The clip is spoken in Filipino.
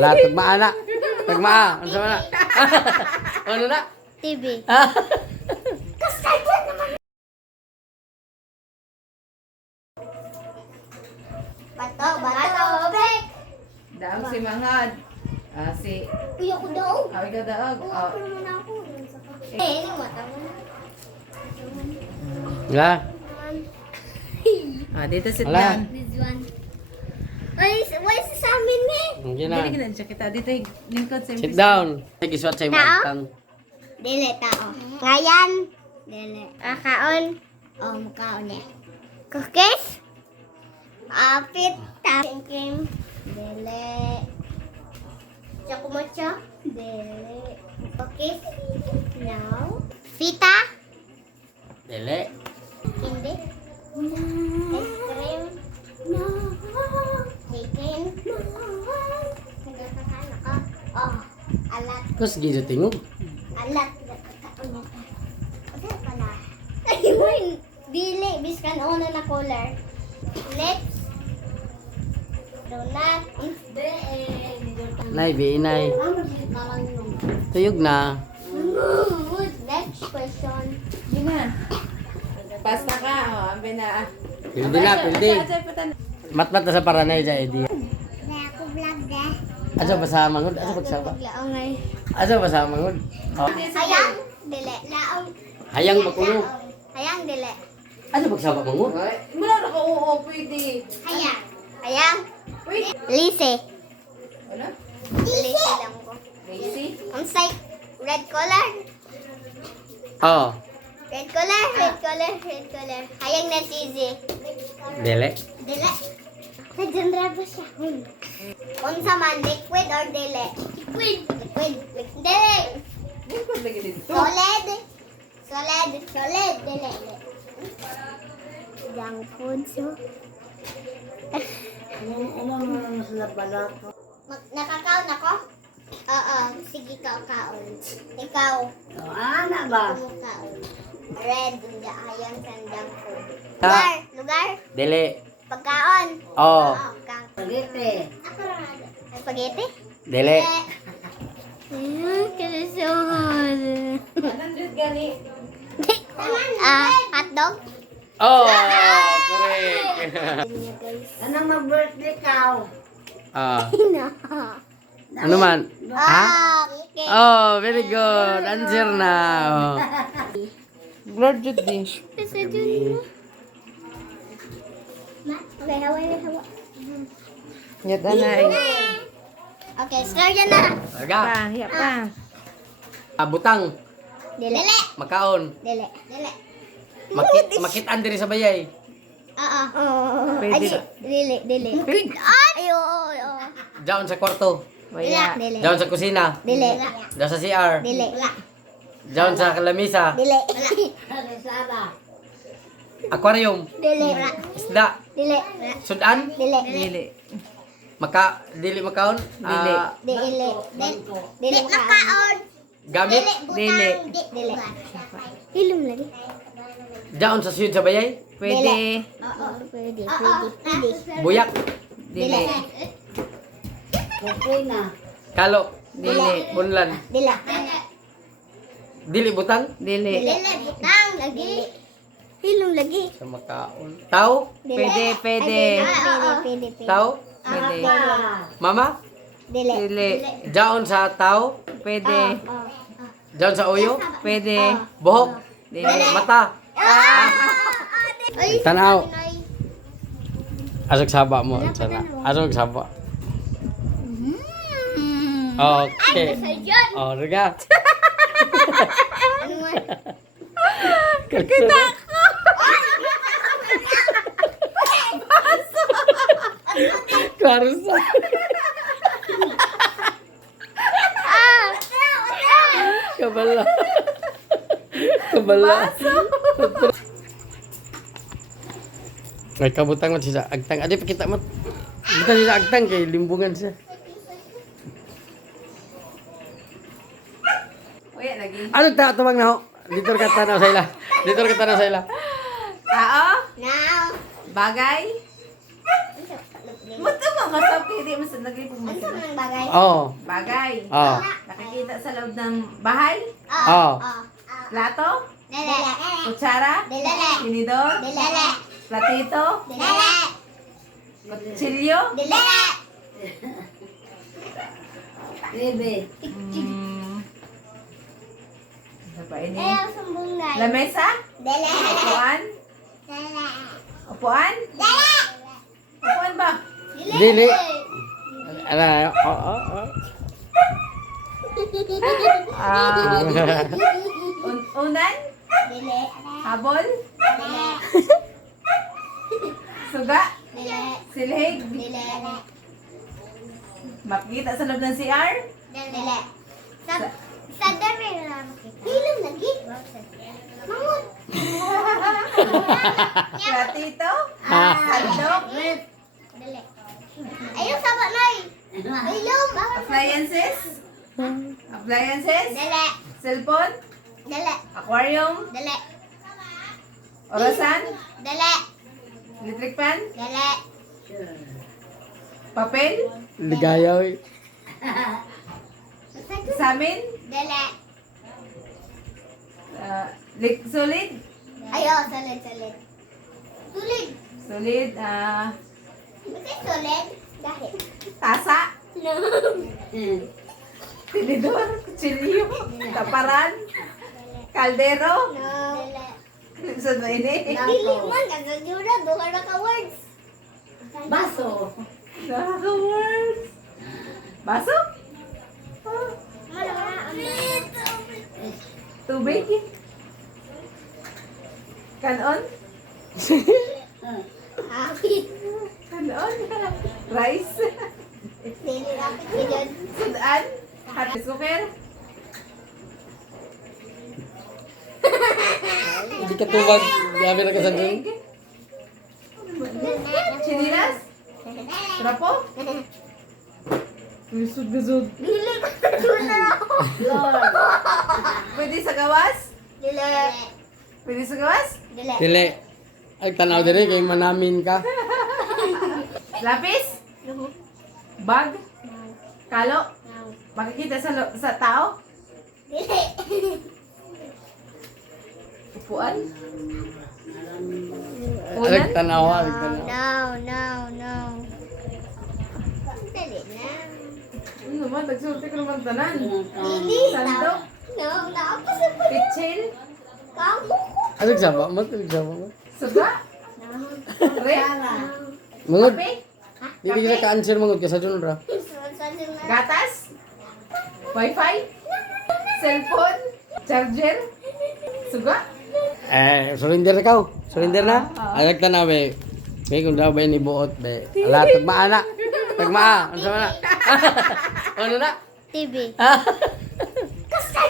Wala, tagmaa na. Tagmaa. Ano sa na? Ano na? TV. Bato, bato, bek. Daog si Mangad. Si... Uy, ako daw. Awig ka daog. Oo, ako naman ako. Eh, yung mata mo. Wala. Dito sit Wala. down. This one. Why sa amin, eh? Hindi na. Dili kita kita. Dito lingkod sa Sit down. Nagiswat sa Tao? imagtang. Dili, tao. Ngayon. Dili. Kaon. Makaon eh. Cookies. Apit. Cream. Dili. Chocomocho. Dili. Cookies. No. Fita. Dili. Hindi. Ice cream. No. Chicken. No. Nagkakakaan ako. Oh. Alat. Kus gido tingog. Alat. Nagkakaon na ka. Ano ka na? Ay, wait. Dili. Biskan una na color. Lips. Donut. Nay, inay. Tuyog na. Next question. Yun na. Pasta ka. Ambe na. Pildi na, pildi. Matmat na sa paranay dyan, Eddie. Ako vlog deh. Asa ba sa mangod? Asa ba sa Paglaong ay. Asa ba sa mangod? Oh. Hayang. Dili. Laong. Hayang makulo. Hayang. Dili. Asa ba sa mangod? Mula na ka oo pwede. Hayang. Hayang. Pwede. Lise. Ano? Lise lang ko. Lazy? Ang say red color. Oh. Red color. Red color. Red color. Hayang na sisi. Dili. Dili. Nagendra ba siya? Unsa man, liquid or dili? Liquid. Liquid. Dili. Lingkod lagi dito. Solid. Solid. Solid. Dili. Junk food, so. Nakakaon ako? Oo. Sige, kaon. Ikaw. Ana ba? Kaon. Red. Hayang sa junk food. Ah. Lugar. Lugar. Dili. Pagkaon. Oh. Spaghetti. Ako rin. Spaghetti? Dili. Kalasod. 100 gani. Hotdog? Oh, correct. Ano mag-birthday ka? Ah. No. Ano man? Ha? Okay. Oh, very good. Answer na. Oh. Blood jud din. Kalasod yun. Okay, hawa. Yat anay. Okay, start yan na. Aga. Hiya pa. Butang. Dili. Makaon. Dili. Dili. Makitaan diri sa bayay. Oo. Pwede. Dili. Ay, oo. Diyan sa kwarto. Waya. Dili. Diyan sa kusina. Dili. Diyan sa CR. Dili. Diyan sa lamisa. Dili. Saba. Aquarium. Dili. Isda. Dili. Sudan. Dili. Dili. Dili makaon. Dili. Dili. Dili makaon. Gamit. Dili. Dili. Hilom lagi. Diyan sa suyod sa bayay. Pwede. Oo, pwede. Pwede. Buyak. Dili. Okay na. Kalo. Dili. Bunlan. Dili. Dili butang. Dili. Dili. Butang lagi. Hilom lagi. Sa makaon. Tao. Dili. Pwede. Pwede. Tao. Pwede. Mama. Dili. Dili. Diyan sa tao. Pwede. Diyan sa uyo. Pwede. Buhok. Dili. Mata. Tanaw. Asok saba mo. Sana. Asok saba. Okay. Oh, riga. Kita ko. Karusa. Kabala. Kabala. Ay, kabutang mo siya agtang. Adi, pakita mo. Buta siya agtang kay limbungan siya. Waya lagi. Ano ta tumang na ho? Dito ka tanaw sa ila. Dito ka tanaw sa ila. Tao? Now. Bagay? Muto mga kasap, hindi mo sa nag-ipong mo Ano sila. man ang bagay? Oh. Bagay. Oh. Nakikita sa loob ng bahay. Oh. Plato. Dele. Kutsara. Dele. Tinidor. Dele. Platito. Dele. Kutsilyo. Dele. Bebe. Ano pa ini? Ayaw sumbong na. Lamesa. Dele. Upuan. Dele. Upuan. Dele. Upuan ba? Dili. Ano? Oh. Ah, unan. Dele. Habol. Dele. Suga. Dele. Silhig. Dele. Makikita sa loob ng CR. Dele. Sa dere na makita. Hilom lagi. Mangot. Platito. Ah. Sandok. Dele. Ayaw saba nay. Hilom. Appliances. Appliances. Dele. Cellphone. Dele. Aquarium. Dele. Orasan. Dele. Electric fan. Dele. Papel. Ligayaw eh. Samin. Dele. Solid. Ayaw, solid. Solid. Solid. Bakit solid? Dahil. Tasa. No. Tinidor. Kutsilyo. Taparan. Kaldero. No. Saan ba ini? Dili man, kagagura, duha na ka words. Baso. Nakaka-words. Baso? Tubig? Kanon? Hapit. Kanon? Rice? Dili hapit ka dyan. Sudan? Hati suker? Hindi ka tubag. Gabi na ka sa dun. Chinilas? Trapo? Lusog-lusog. Dili ka tuna ako. Lord. Pwede sa gawas? Dili. Pwede sa gawas? Dili. Dili. Ay, tanaw din kay manamin ka. Lapis? Bag? Kalo? Makikita sa tao? Dili. Upuan? Alag Unan? tanaw, alag tanaw. No. Dali na. Ano naman? Nagsulti ko naman tanan. Dili. Sandok? No, naapos ang pala. Pitchil? Kamu ko. Alag sama, alag sama. Suga? Re? Mungod. Kape? Dili kita ka-answer mungod ka sa dun, bro. Gatas? Wi-Fi? Cellphone? Charger? Suga? Surrender ka. Surrender na. Alag tanaw, be. Be, kung daw ba ni buot, be. Ala, tagmaa na. Tagmaa. Ano sama na? Ano na? TV. Ah. Kasay